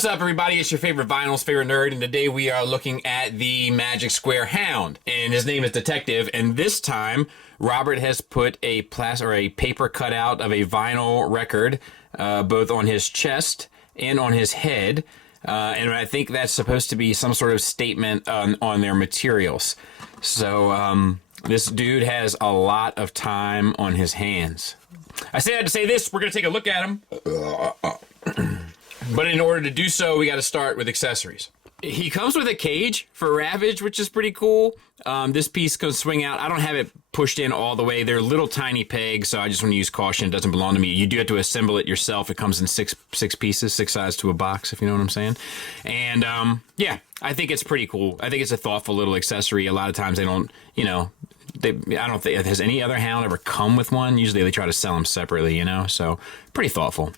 What's up, everybody? It's your favorite vinyls, favorite nerd, and today we are looking at the Magic Square Hound, and his name is Detective, and this time Robert has put a paper cutout of a vinyl record both on his chest and on his head, and I think that's supposed to be some sort of statement on their materials. So this dude has a lot of time on his hands. I say that to say this, we're going to take a look at him. But in order to do so, we got to start with accessories. He comes with a cage for Ravage, which is pretty cool. This piece can swing out. I don't have it pushed in all the way. They're little tiny pegs, so I just want to use caution. It doesn't belong to me. You do have to assemble it yourself. It comes in six pieces, 6 sides to a box, if you know what I'm saying. And yeah, I think it's pretty cool. I think it's a thoughtful little accessory. A lot of times they don't, you know, I don't think, has any other Hound ever come with one? Usually they try to sell them separately, you know, so pretty thoughtful.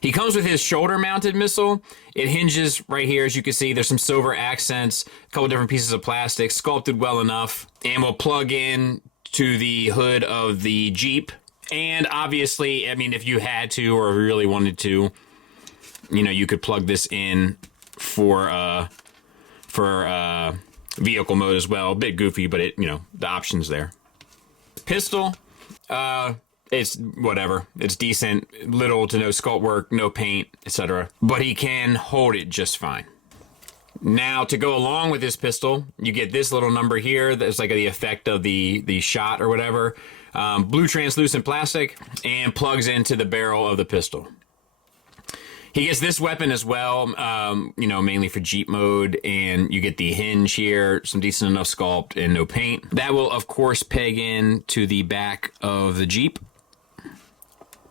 He comes with his shoulder-mounted missile. It hinges right here, as you can see. There's some silver accents, a couple different pieces of plastic, sculpted well enough, and will plug in to the hood of the Jeep. And obviously, I mean, if you had to or really wanted to, you know, you could plug this in for vehicle mode as well. A bit goofy, but it, you know, the option's there. Pistol. It's whatever. It's decent. Little to no sculpt work, no paint, etc. But he can hold it just fine. Now, to go along with this pistol, you get this little number here. That's like the effect of the shot or whatever. Blue translucent plastic, and plugs into the barrel of the pistol. He gets this weapon as well, you know, mainly for Jeep mode, and you get the hinge here, some decent enough sculpt, and no paint. That will, of course, peg in to the back of the Jeep.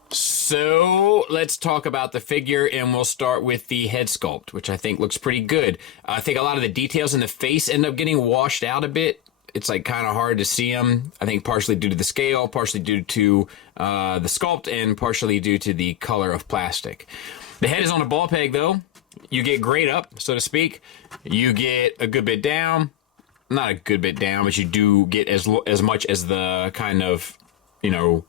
So let's talk about the figure, and we'll start with the head sculpt, which I think looks pretty good. I think a lot of the details in the face end up getting washed out a bit. It's like kind of hard to see them. I think partially due to the scale, partially due to the sculpt, and partially due to the color of plastic. The head is on a ball peg, though. You get grade up, so to speak. You get a good bit down. Not a good bit down, but you do get as much as the kind of, you know,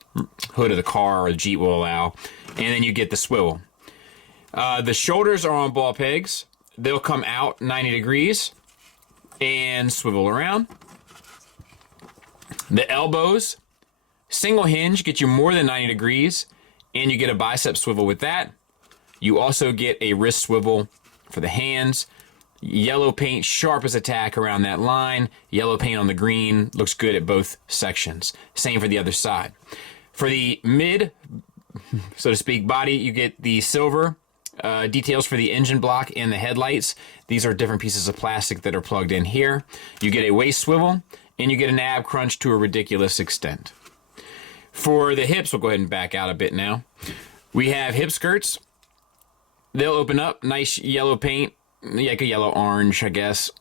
hood of the car or the Jeep will allow. And then you get the swivel. The shoulders are on ball pegs. They'll come out 90 degrees and swivel around. The elbows, single hinge, get you more than 90 degrees, and you get a bicep swivel with that. You also get a wrist swivel for the hands. Yellow paint, sharp as a tack around that line. Yellow paint on the green, looks good at both sections. Same for the other side. For the mid, so to speak, body, you get the silver details for the engine block and the headlights. These are different pieces of plastic that are plugged in here. You get a waist swivel, and you get a nab crunch to a ridiculous extent. For the hips, we'll go ahead and back out a bit now. We have hip skirts. They'll open up, nice yellow paint, like a yellow orange, I guess.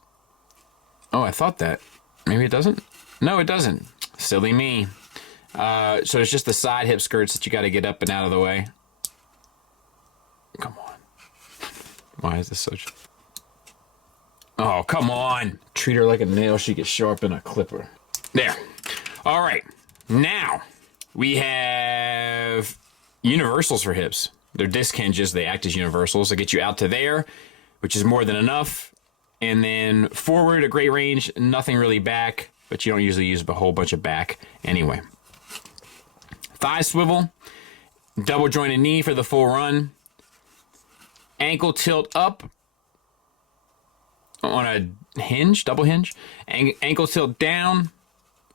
Oh, I thought that. Maybe it doesn't? No, it doesn't. Silly me. So it's just the side hip skirts that you got to get up and out of the way. Come on. Why is this such... Oh, come on. Treat her like a nail. She gets sharp in a clipper. There. All right. Now, we have universals for hips. They're disc hinges. They act as universals. They get you out to there, which is more than enough. And then forward, a great range. Nothing really back, but you don't usually use a whole bunch of back anyway. Thigh swivel. Double jointed knee for the full run. Ankle tilt up on a hinge, double hinge. Ankle tilt down,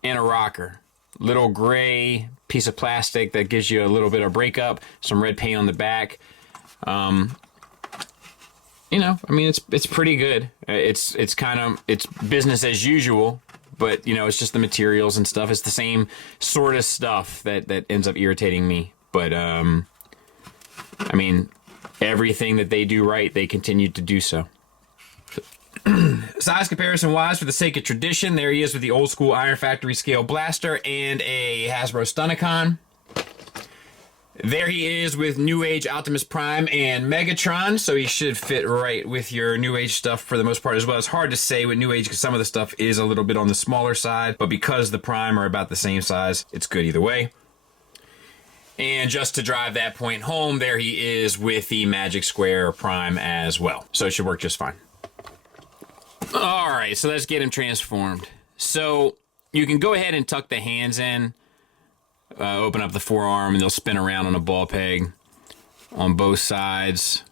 and a rocker. Little gray piece of plastic that gives you a little bit of breakup, some red paint on the back. You know, I mean, it's pretty good. It's business as usual, but you know, it's just the materials and stuff. It's the same sort of stuff that ends up irritating me. But I mean, everything that they do right, they continue to do so. Size comparison wise, for the sake of tradition, there he is with the old school Iron Factory scale blaster and a Hasbro Stunticon. There he is with New Age Optimus Prime and Megatron, so he should fit right with your New Age stuff for the most part as well. It's hard to say with New Age because some of the stuff is a little bit on the smaller side, but because the Prime are about the same size, it's good either way. And just to drive that point home, there he is with the Magic Square Prime as well. So it should work just fine. All right, so let's get him transformed. So you can go ahead and tuck the hands in, open up the forearm, and they'll spin around on a ball peg on both sides.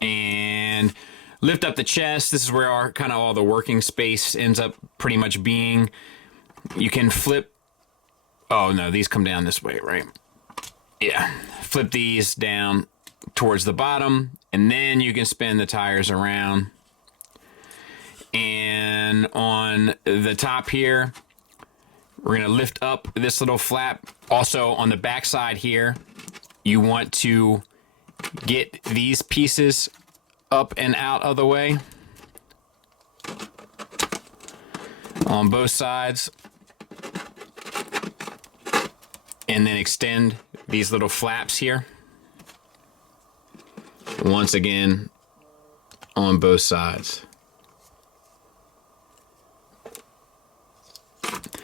And lift up the chest. This is where our kind of all the working space ends up pretty much being. You can flip. Oh no, these come down this way, right? Yeah, flip these down towards the bottom, and then you can spin the tires around. And on the top here, we're gonna lift up this little flap. Also on the back side here, you want to get these pieces up and out of the way on both sides, and then extend these little flaps here once again on both sides.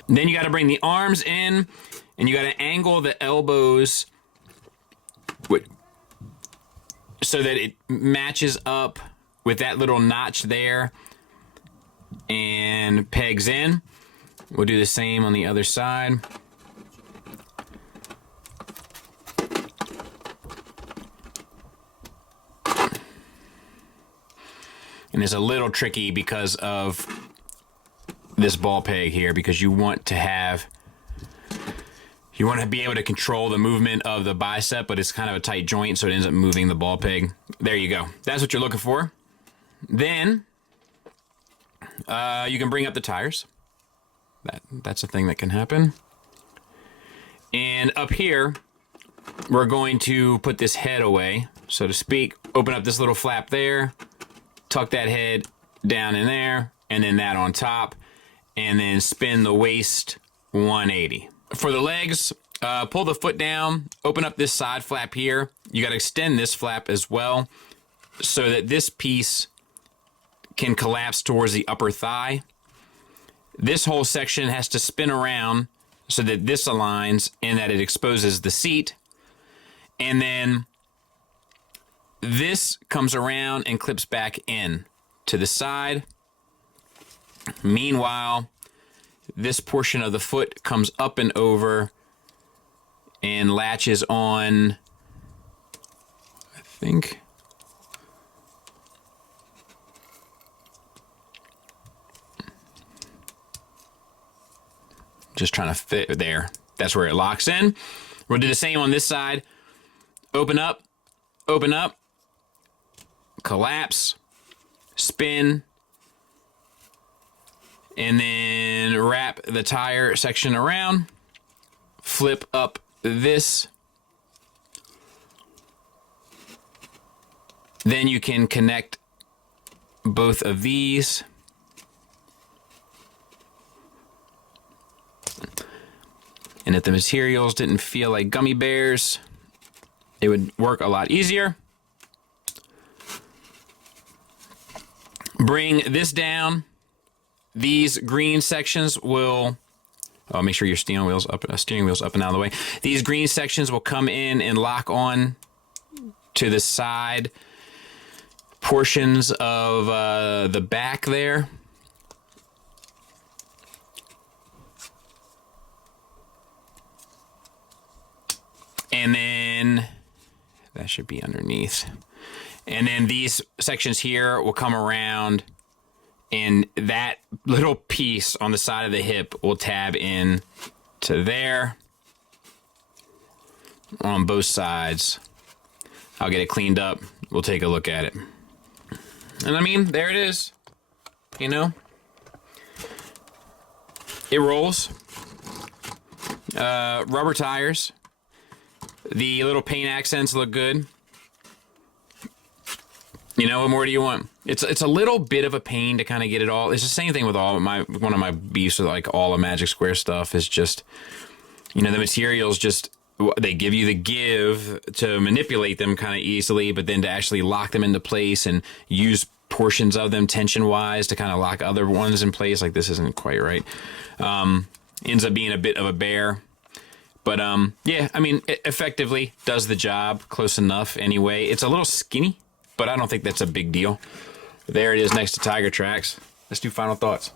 Then you got to bring the arms in, and you got to angle the elbows so that it matches up with that little notch there and pegs in. We'll do the same on the other side. And it's a little tricky because of this ball peg here, because you want to be able to control the movement of the bicep, but it's kind of a tight joint, so it ends up moving the ball peg. There you go. That's what you're looking for. Then you can bring up the tires. That's a thing that can happen. And up here, we're going to put this head away, so to speak. Open up this little flap there, tuck that head down in there, and then that on top, and then spin the waist 180. For the legs, pull the foot down, open up this side flap here. You got to extend this flap as well so that this piece can collapse towards the upper thigh. This whole section has to spin around so that this aligns and that it exposes the seat. And then this comes around and clips back in to the side. Meanwhile, this portion of the foot comes up and over and latches on, I think, just trying to fit there. That's where it locks in. We'll do the same on this side. Open up, collapse, spin, and then wrap the tire section around, flip up this. Then you can connect both of these. And if the materials didn't feel like gummy bears, it would work a lot easier. Bring this down. These green sections will, make sure your steering wheel's up and out of the way. These green sections will come in and lock on to the side portions of the back there. And then that should be underneath. And then these sections here will come around, and that little piece on the side of the hip will tab in to there on both sides. I'll get it cleaned up. We'll take a look at it. And I mean, there it is. You know, it rolls. Rubber tires. The little paint accents look good. You know, what more do you want? It's a little bit of a pain to kind of get it all. It's the same thing with one of my beefs with like all the Magic Square stuff is just, you know, the materials just, they give you the give to manipulate them kind of easily, but then to actually lock them into place and use portions of them tension-wise to kind of lock other ones in place, like this isn't quite right. Ends up being a bit of a bear. But yeah, I mean, it effectively does the job close enough anyway. It's a little skinny, but I don't think that's a big deal. There it is next to Tiger Tracks. Let's do final thoughts.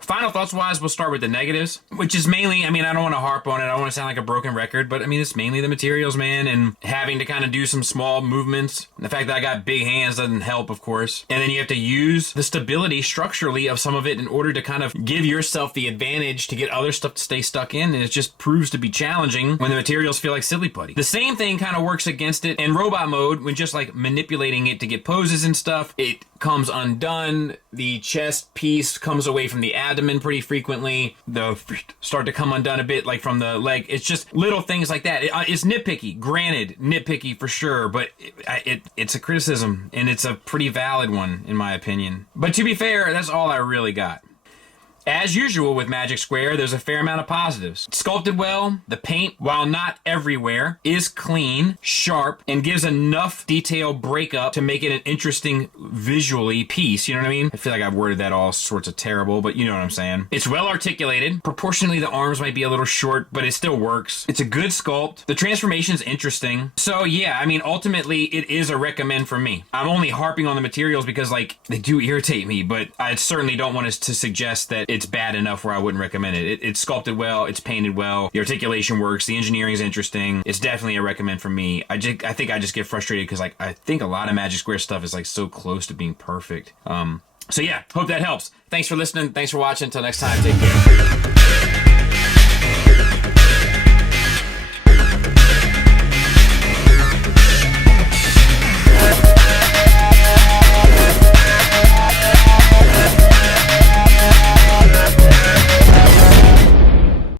Final thoughts wise, we'll start with the negatives, which is mainly, I mean, I don't want to harp on it. I don't want to sound like a broken record, but I mean, it's mainly the materials, man, and having to kind of do some small movements. The fact that I got big hands doesn't help, of course. And then you have to use the stability structurally of some of it in order to kind of give yourself the advantage to get other stuff to stay stuck in. And it just proves to be challenging when the materials feel like silly putty. The same thing kind of works against it in robot mode when just like manipulating it to get poses and stuff. It comes undone. The chest piece comes away from the abdomen pretty frequently. The start to come undone a bit, like from the leg. It's just little things like that. It's nitpicky, granted, nitpicky for sure, but it's a criticism, and it's a pretty valid one in my opinion. But to be fair, that's all I really got. As usual with Magic Square, there's a fair amount of positives. It's sculpted well, the paint, while not everywhere, is clean, sharp, and gives enough detail breakup to make it an interesting visually piece, you know what I mean? I feel like I've worded that all sorts of terrible, but you know what I'm saying. It's well articulated. Proportionally, the arms might be a little short, but it still works. It's a good sculpt. The transformation's interesting. So yeah, I mean, ultimately, it is a recommend for me. I'm only harping on the materials because, like, they do irritate me, but I certainly don't want us to suggest that it's bad enough where I wouldn't recommend it. It's sculpted well, it's painted well, the articulation works, the engineering is interesting. It's definitely a recommend for me. I think I just get frustrated because like I think a lot of Magic Square stuff is like so close to being perfect. So yeah, hope that helps. Thanks for listening. Thanks for watching. Until next time, take care.